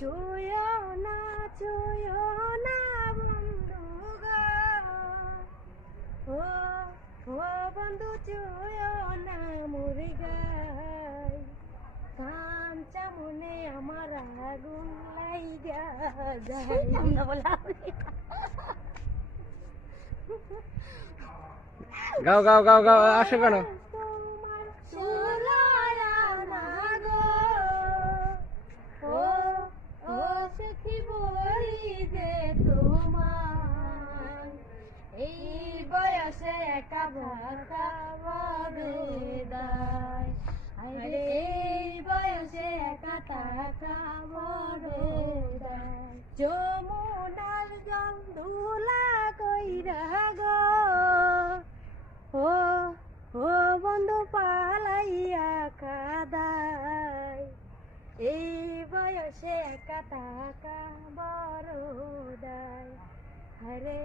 চুয়ো না বন্ধু গো, ও ও বন্ধু চুয়ো না মরে গাই, কাঞ্চা মনে আমার আগুন লাইগা যায়। গাও গাও গাও গাও, আসো কেন? তোমার চুলায়া না গো, ও ও সখী বলি যে তোমার এই বয়সে একা ভাকা বড়দায়, আরে এই বয়সে একা থাকা বড়দায়। যমুনার জল ধুলা কইরা গো, ও ও বন্ধু পালাইয়া কাদায়, এই বয়সে একা থাকা বড়দায়, আরে